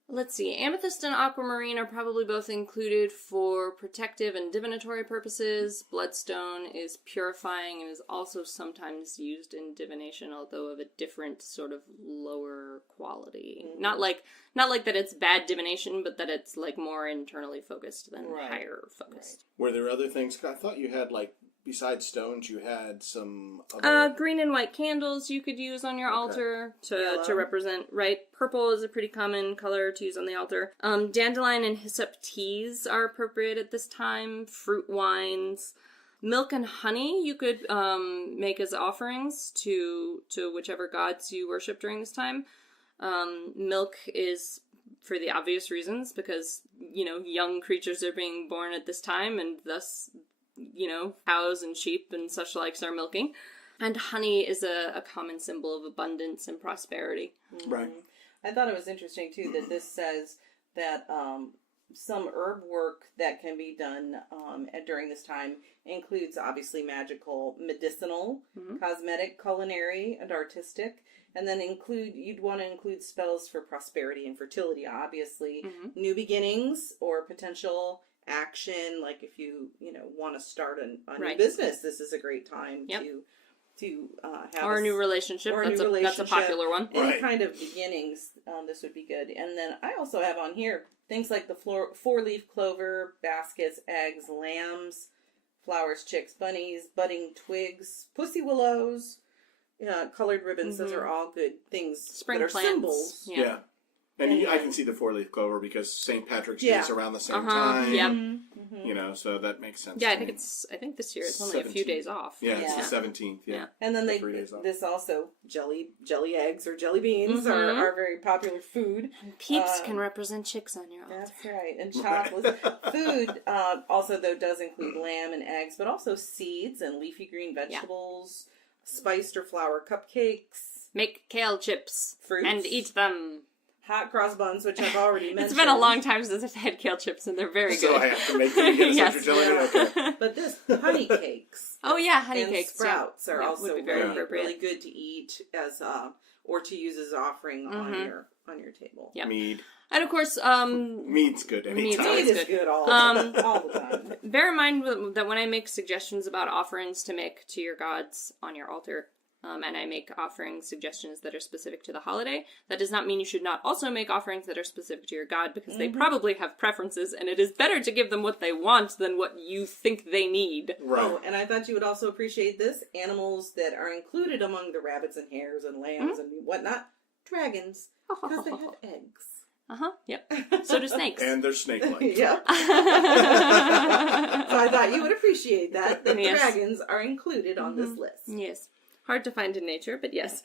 Let's see, amethyst and aquamarine are probably both included for protective and divinatory purposes. Bloodstone is purifying and is also sometimes used in divination, although of a different sort of lower quality. Mm-hmm. Not like that it's bad divination, but that it's like more internally focused than higher focused. Were there other things? I thought you had like, besides stones, you had some other... green and white candles you could use on your altar to represent, right? Purple is a pretty common color to use on the altar. Dandelion and hyssop teas are appropriate at this time. Fruit wines. Milk and honey you could make as offerings to whichever gods you worship during this time. Milk is for the obvious reasons, because, young creatures are being born at this time, and thus... cows and sheep and such likes are milking. And honey is a common symbol of abundance and prosperity. Mm-hmm. Right. I thought it was interesting, too, that this says that some herb work that can be done during this time includes, obviously, magical, medicinal, cosmetic, culinary, and artistic. And then you'd want to include spells for prosperity and fertility, obviously. New beginnings or potential... action, like if you want to start a new business, this is a great time to have a new relationship. That's a popular one. Any kind of beginnings, this would be good. And then I also have on here things like the 4-leaf clover, baskets, eggs, lambs, flowers, chicks, bunnies, budding twigs, pussy willows, colored ribbons. Those are all good things. Spring that are plants. Symbols. Yeah. And I can see the 4-leaf clover because St. Patrick's Day is around the same time. Yep. So that makes sense. Yeah, I think this year it's only 17. A few days off. Yeah, it's the 17th. Yeah. And then this also jelly eggs or jelly beans are very popular food. And peeps can represent chicks on your altar. That's right. And chocolate. Food also though does include lamb and eggs, but also seeds and leafy green vegetables, spiced or flour cupcakes, make kale chips, fruits, and eat them. Hot cross buns, which I've already mentioned. It's been a long time since I've had kale chips, and they're very good. So I have to make them again since you're telling me. Okay. But this, honey cakes. Honey cakes. Sprouts are also would be very appropriate. Really good to eat as or to use as offering on your table. Yep. Mead. And of course, mead's good anytime. Mead is good all the time. Bear in mind that when I make suggestions about offerings to make to your gods on your altar, and I make offering suggestions that are specific to the holiday, that does not mean you should not also make offerings that are specific to your god, because they probably have preferences, and it is better to give them what they want than what you think they need. Right. Oh, and I thought you would also appreciate this. Animals that are included among the rabbits and hares and lambs and whatnot, dragons, because they have eggs. Yep. So do snakes. And they're snake-like. Yep. So I thought you would appreciate that dragons are included on this list. Yes. Hard to find in nature, but yes.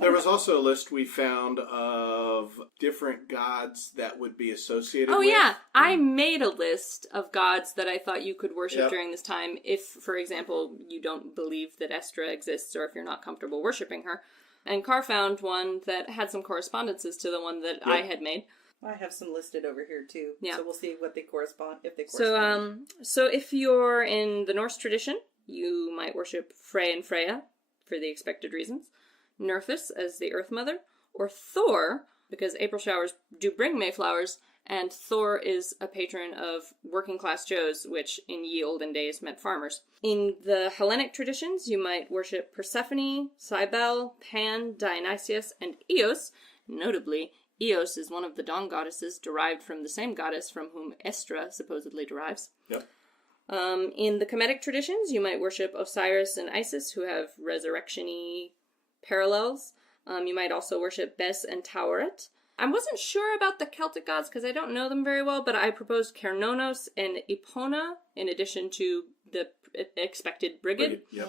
There was also a list we found of different gods that would be associated with. Oh, yeah. I made a list of gods that I thought you could worship during this time if, for example, you don't believe that Eostre exists or if you're not comfortable worshiping her. And Carr found one that had some correspondences to the one that I had made. I have some listed over here, too. Yeah. So we'll see what they correspond, if they correspond. So if you're in the Norse tradition, you might worship Frey and Freya, for the expected reasons, Nerthus as the Earth Mother, or Thor, because April showers do bring Mayflowers, And Thor is a patron of working-class Joes, which in ye olden days meant farmers. In the Hellenic traditions, you might worship Persephone, Cybele, Pan, Dionysius, and Eos. Notably, Eos is one of the dawn goddesses derived from the same goddess from whom Eostre supposedly derives. Yep. In the Kemetic traditions, you might worship Osiris and Isis, who have resurrection-y parallels. You might also worship Bes and Tauret. I wasn't sure about the Celtic gods because I don't know them very well, but I proposed Cernunnos and Epona in addition to the expected Brigid. Yep.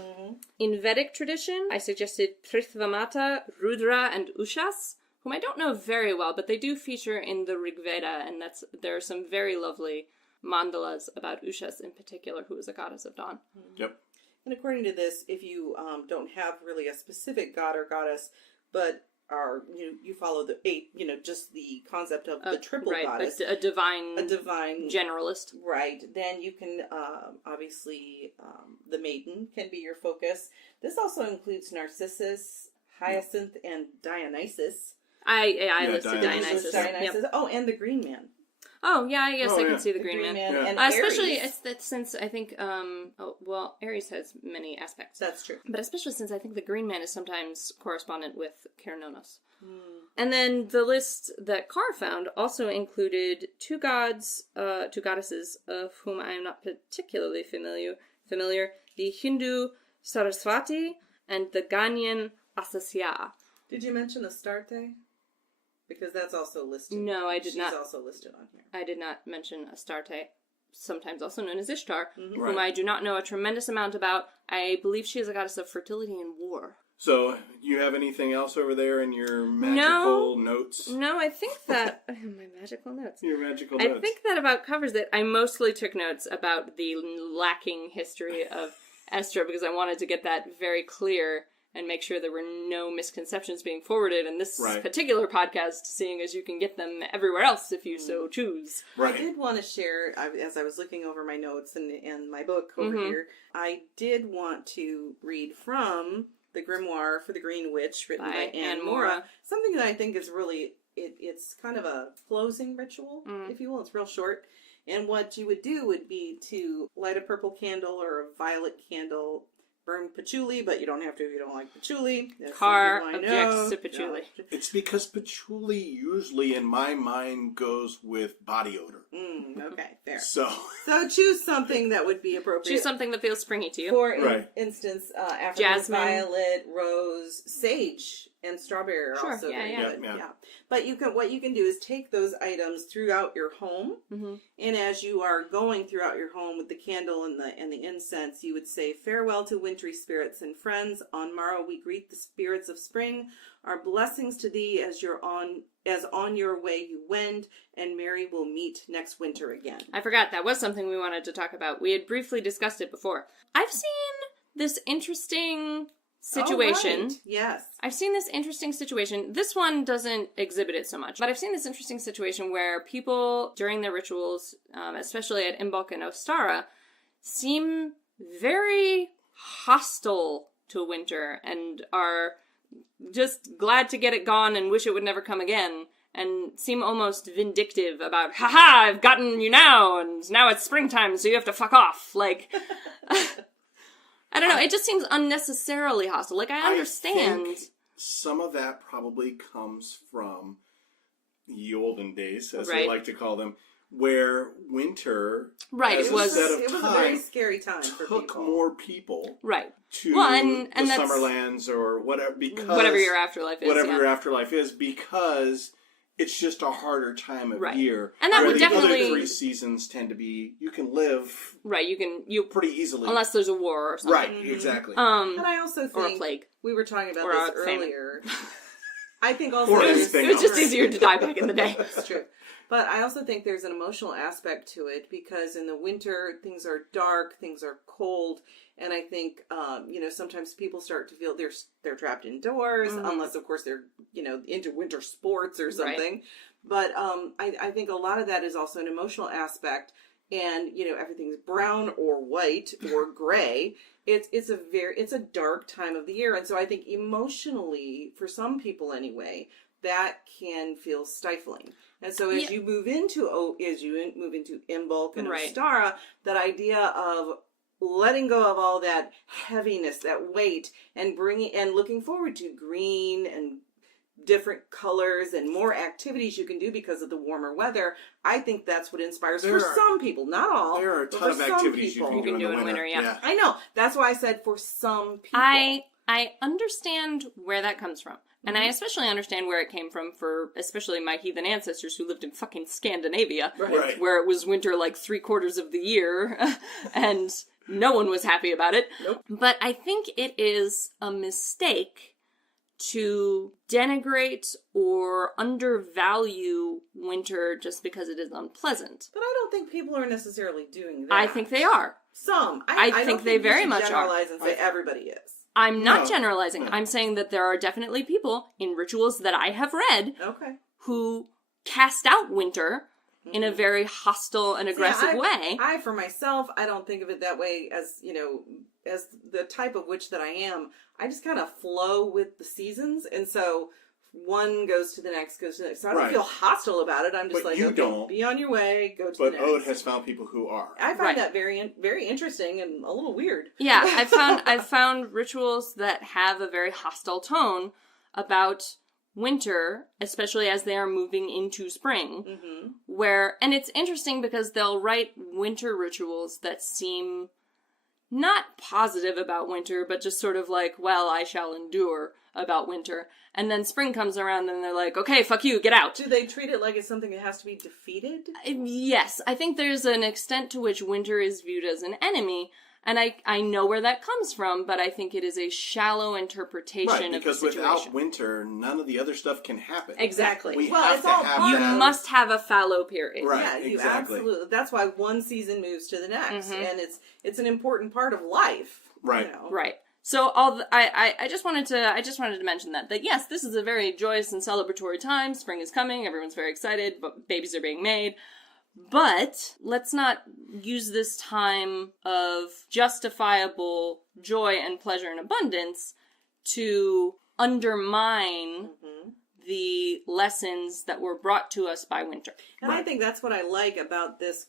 In Vedic tradition, I suggested Prithvamata, Rudra, and Ushas, whom I don't know very well, but they do feature in the Rig Veda, and there are some very lovely mandalas about Ushas in particular, who is a goddess of dawn. Yep. And according to this, if you don't have really a specific god or goddess, but are you follow the 8, just the concept of the triple goddess, a divine generalist, right? Then you can obviously the maiden can be your focus. This also includes Narcissus, Hyacinth, and Dionysus. I listed Dionysus. Dionysus. Yep. Oh, and the Green Man. Oh, yeah, I guess I yeah. can see the Green Man. Yeah. And especially Ares. since I think, Ares has many aspects. That's true. But especially since I think the Green Man is sometimes correspondent with Cernunnos. And then the list that Carr found also included two goddesses of whom I am not particularly familiar, the Hindu Saraswati and the Ghanaian Asasya. Did you mention Astarte? Because that's also listed. No, I did not. She's also listed on here. I did not mention Astarte, sometimes also known as Ishtar, whom Right. I do not know a tremendous amount about. I believe she is a goddess of fertility and war. So, you have anything else over there in your magical notes? No, I think that... my magical notes. Your magical notes. I think that about covers it. I mostly took notes about the lacking history of Eostre because I wanted to get that very clear and make sure there were no misconceptions being forwarded in this particular podcast, seeing as you can get them everywhere else if you so choose. Right. I did want to share, as I was looking over my notes and my book over here, I did want to read from the Grimoire for the Green Witch, written by Anne Mora. Something that I think is really, it's kind of a closing ritual, if you will. It's real short. And what you would do would be to light a purple candle or a violet candle, burn patchouli, but you don't have to if you don't like patchouli. Carr objects to patchouli. No. It's because patchouli usually, in my mind, goes with body odor. Okay, fair. So choose something that would be appropriate. Choose something that feels springy to you. For instance, African Jasmine, violet, rose, sage, and strawberry are also very good. Yeah. But what you can do is take those items throughout your home, and as you are going throughout your home with the candle and the incense, you would say, "Farewell to wintry spirits and friends. On morrow we greet the spirits of spring. Our blessings to thee as on your way you wend, and merry we'll meet next winter again." I forgot that was something we wanted to talk about. We had briefly discussed it before. I've seen this interesting situation. Oh, right. Yes. I've seen this interesting situation. This one doesn't exhibit it so much, but I've seen this interesting situation where people, during their rituals, especially at Imbolc and Ostara, seem very hostile to winter and are just glad to get it gone and wish it would never come again, and seem almost vindictive about, haha, I've gotten you now, and now it's springtime, so you have to fuck off. Like, I don't know, it just seems unnecessarily hostile. Like, I understand. I think some of that probably comes from the olden days, as we like to call them, where winter, it was a very scary time for people. Took more people to and the Summerlands or whatever, because whatever your afterlife is, because it's just a harder time of year. And that would definitely... The other 3 seasons tend to be, you can live you pretty easily. Unless there's a war or something. Right, exactly. And I also think... Or a plague. We were talking about this earlier. I think also... Or it was just easier to die back in the day. That's true. But I also think there's an emotional aspect to it, because in the winter, things are dark, things are cold, and I think, sometimes people start to feel they're trapped indoors, unless, of course, they're, into winter sports or something. Right. But I think a lot of that is also an emotional aspect, and, everything's brown or white or gray. It's a dark time of the year, and so I think emotionally, for some people anyway, that can feel stifling. And so as you move into Imbolc and Right. Ostara, that idea of letting go of all that heaviness, that weight, and looking forward to green and different colors and more activities you can do because of the warmer weather. I think that's what inspires some people, not all. There are a ton of activities you can do in the winter. Yeah. I know. That's why I said for some people. I understand where that comes from. And I especially understand where it came from for especially my heathen ancestors who lived in fucking Scandinavia. Right. Where it was winter like 3/4 of the year and no one was happy about it. Nope. But I think it is a mistake to denigrate or undervalue winter just because it is unpleasant. But I don't think people are necessarily doing that. I think they are. Some. I think they very much are. Generalize and say everybody is. I'm not generalizing. I'm saying that there are definitely people in rituals that I have read who cast out winter in a very hostile and aggressive way. I, for myself, I don't think of it that way as, as the type of witch that I am. I just kind of flow with the seasons. And so one goes to the next, So I don't feel hostile about it. I'm just don't. Be on your way, go to the next. But Ode has found people who are. I find that very, very interesting and a little weird. Yeah, I've found rituals that have a very hostile tone about winter, especially as they are moving into spring, and it's interesting because they'll write winter rituals that seem not positive about winter, but just sort of like, well, I shall endure about winter. And then spring comes around and they're like, okay, fuck you, get out. Do they treat it like it's something that has to be defeated? Yes, I think there's an extent to which winter is viewed as an enemy. And I know where that comes from, but I think it is a shallow interpretation of the situation. Because without winter, none of the other stuff can happen. Exactly. We have to have you must have a fallow period. Right, yeah, you exactly. Absolutely. That's why one season moves to the next, and it's an important part of life. Right. Right. So I just wanted to mention that yes, this is a very joyous and celebratory time. Spring is coming. Everyone's very excited. But babies are being made. But let's not use this time of justifiable joy and pleasure and abundance to undermine the lessons that were brought to us by winter. And I think that's what I like about this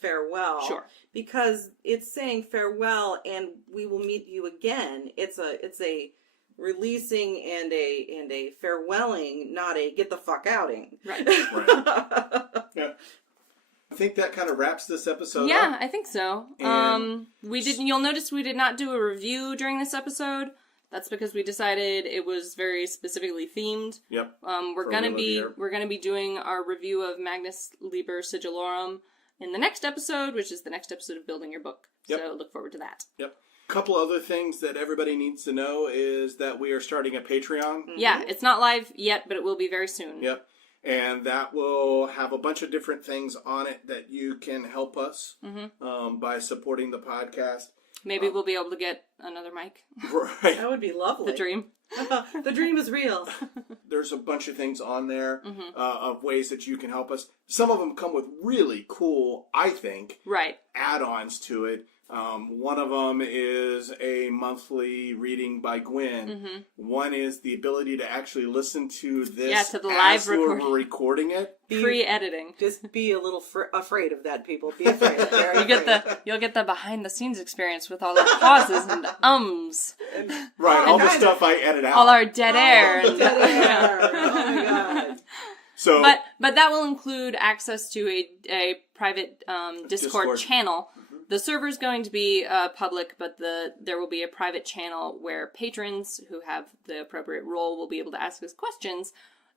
farewell. Sure. Because it's saying farewell and we will meet you again. It's a releasing and a farewelling, not a get the fuck outing. Right. Yeah. I think that kind of wraps this episode up. Yeah, I think so. You'll notice we did not do a review during this episode. That's because we decided it was very specifically themed. Yep. We're gonna be doing our review of Magnus Liber Sigillorum in the next episode, which is the next episode of Building Your Book. Yep. So look forward to that. Yep. A couple other things that everybody needs to know is that we are starting a Patreon. Yeah, it's not live yet, but it will be very soon. Yep. And that will have a bunch of different things on it that you can help us by supporting the podcast. Maybe we'll be able to get another mic. Right. That would be lovely. The dream. The dream is real. There's a bunch of things on there of ways that you can help us. Some of them come with really cool, I think, add-ons to it. One of them is a monthly reading by Gwyn. One is the ability to actually listen to this to the live we're recording it. Pre-editing. Just be a little afraid of that, people. Be afraid. You'll get the behind-the-scenes experience with all the pauses and ums. Right, all the stuff I edit out. All our dead air. Dead air. Oh my god. So, but that will include access to a private Discord channel. The server's going to be public, but there will be a private channel where patrons who have the appropriate role will be able to ask us questions.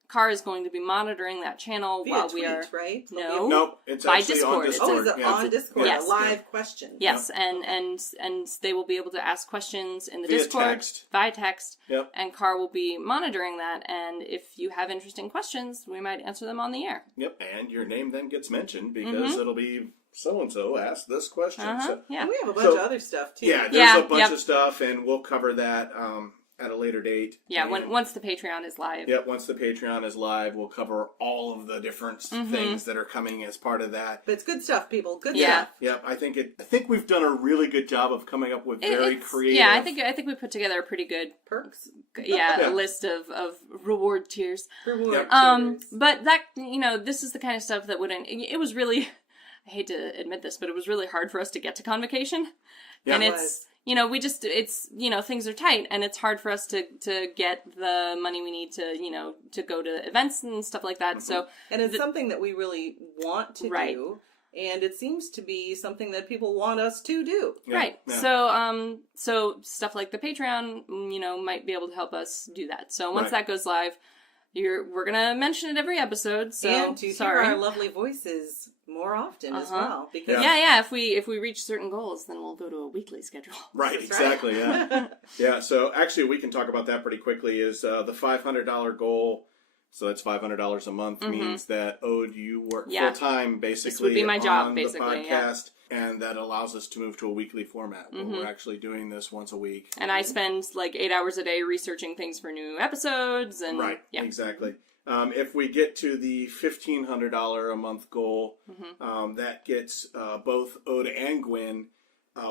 Car is going to be monitoring that channel while we are... right? Nope, it's by actually Discord. on Discord. It's on Discord, a live question. Yes, and they will be able to ask questions in the Discord via text. Yep. And Car will be monitoring that, and if you have interesting questions, we might answer them on the air. Yep, and your name then gets mentioned because it'll be so-and-so asked this question. Yeah. And we have a bunch of other stuff, too. Yeah, there's a bunch of stuff, and we'll cover that at a later date. Yeah, once the Patreon is live. Yep, once the Patreon is live, we'll cover all of the different things that are coming as part of that. But it's good stuff, people. Good stuff. Yep, I think we've done a really good job of coming up with very creative. Yeah, I think we put together a pretty good perks. a list of reward tiers. Reward But that, this is the kind of stuff that wouldn't, it was really, I hate to admit this, but it was really hard for us to get to Convocation. Yeah, and it's, things are tight, and it's hard for us to get the money we need to go to events and stuff like that. So, and it's something that we really want to do. And it seems to be something that people want us to do. Yeah, right. Yeah. So stuff like the Patreon, might be able to help us do that. So once that goes live, we're gonna mention it every episode. So and to hear our lovely voices more often as well. Because if we reach certain goals, then we'll go to a weekly schedule. Right. Exactly. Yeah. Yeah. So actually, we can talk about that pretty quickly. Is the $500 goal? So that's $500 a month means that you work full time basically. This would be my job, on basically, the podcast, and that allows us to move to a weekly format where we're actually doing this once a week. And I spend like 8 hours a day researching things for new episodes, and exactly. If we get to the $1,500 a month goal, that gets both Ode and Gwyn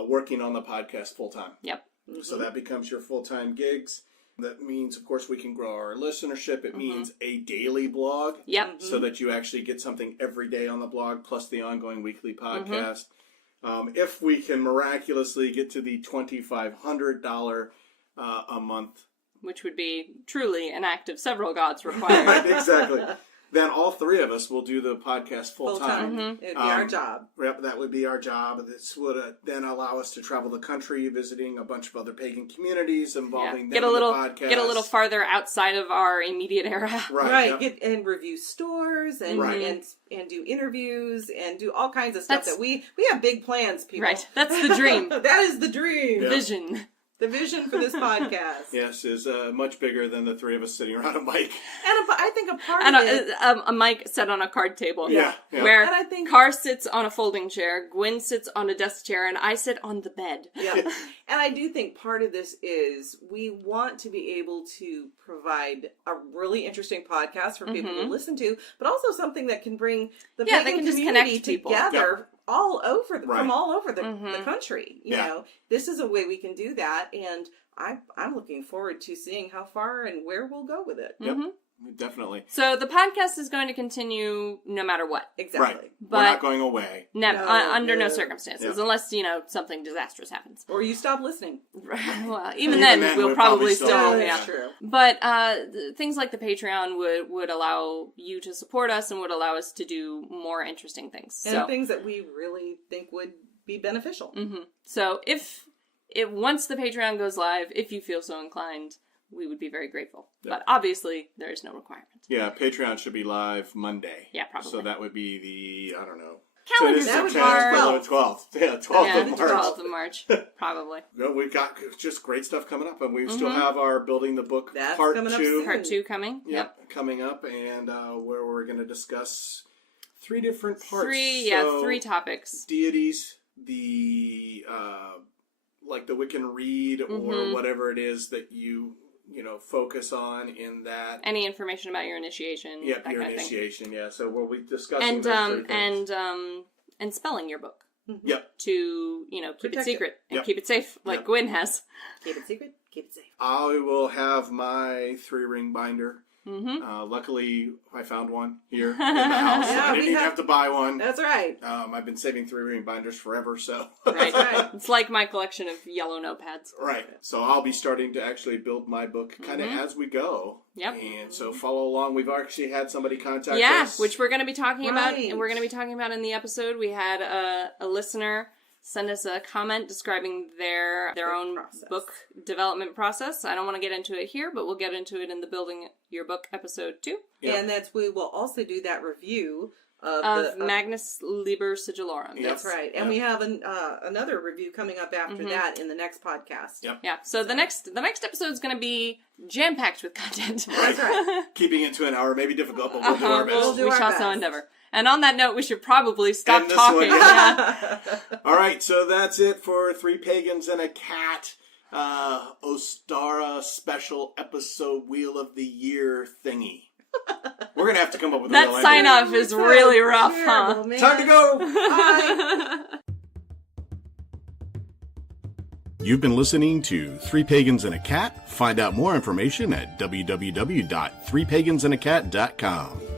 working on the podcast full time. Yep. So that becomes your full time gigs. That means, of course, we can grow our listenership. It means a daily blog. Yep. So that you actually get something every day on the blog, plus the ongoing weekly podcast. If we can miraculously get to the $2,500 a month, which would be truly an act of several gods required. Right, exactly. Then all three of us will do the podcast full time. It would be our job. Yep, that would be our job. This would then allow us to travel the country, visiting a bunch of other pagan communities, involving them in the podcast. Get a little farther outside of our immediate area. Right. Yep. Get and review stores and do interviews and do all kinds of stuff that we have big plans, people. Right. That's the dream. That is the dream. Yep. Vision. The vision for this podcast. Yes, is much bigger than the three of us sitting around a mic. And I think a part and of it... a mic set on a card table. Yeah. Where and I think, Carr sits on a folding chair, Gwyn sits on a desk chair, and I sit on the bed. Yeah. And I do think part of this is we want to be able to provide a really interesting podcast for people to listen to, but also something that can bring the pagan community together all over from all over the country. You know, this is a way we can do that, and I'm looking forward to seeing how far and where we'll go with it. Yep, definitely. So the podcast is going to continue no matter what. Exactly. Right. But we're not going away. Under no circumstances, unless, something disastrous happens. Or you stop listening. Well, even then we'll probably still that's true. But things like the Patreon would allow you to support us and would allow us to do more interesting things. And things that we really think would be beneficial. So if once the Patreon goes live, if you feel so inclined, we would be very grateful. Yep. But obviously, there is no requirement. Yeah, Patreon should be live Monday. Yeah, probably. So that would be the, I don't know. Calendar so March. 12th. Yeah, 12th of March. 12th of March, probably. No, we've got just great stuff coming up, and we still have our Building the Book Part 2. Part 2 coming. Yep, coming up, and where we're going to discuss 3 different parts. Three topics. Deities, the like the Wiccan Read, or whatever it is that you focus on in that. Any information about your initiation. Yep, your initiation, So we'll be discussing those 3 things. And spelling your book. Yep. To, keep it secret and Yep. keep it safe, like Gwyn has. Keep it secret, keep it safe. I will have my 3-ring binder. Luckily, I found one here in the house. So I didn't even have to buy one. That's right. I've been saving 3-ring binders forever, so. Right. It's like my collection of yellow notepads. Right. So I'll be starting to actually build my book kind of as we go. Yep. And so follow along. We've actually had somebody contact us. Yeah, which we're going to be talking about. And we're going to be talking about in the episode. We had a listener send us a comment describing their own book development process. I don't want to get into it here, but we'll get into it in the Building Your Book episode 2. Yeah. And we will also do that review of Magnus Liber Sigillorum. Yep. That's right. And we have another review coming up after that in the next podcast. Yep. Yeah. So the next episode is going to be jam-packed with content. Right. That's right. Keeping it to an hour may be difficult, but we'll do our best. We shall so endeavor. And on that note, we should probably stop talking. All right, so that's it for 3 Pagans and a Cat Ostara special episode Wheel of the Year thingy. We're going to have to come up with a that real sign idea. off is really rough, huh? Man. Time to go! Bye! You've been listening to Three Pagans and a Cat. Find out more information at www.threepagansandacat.com.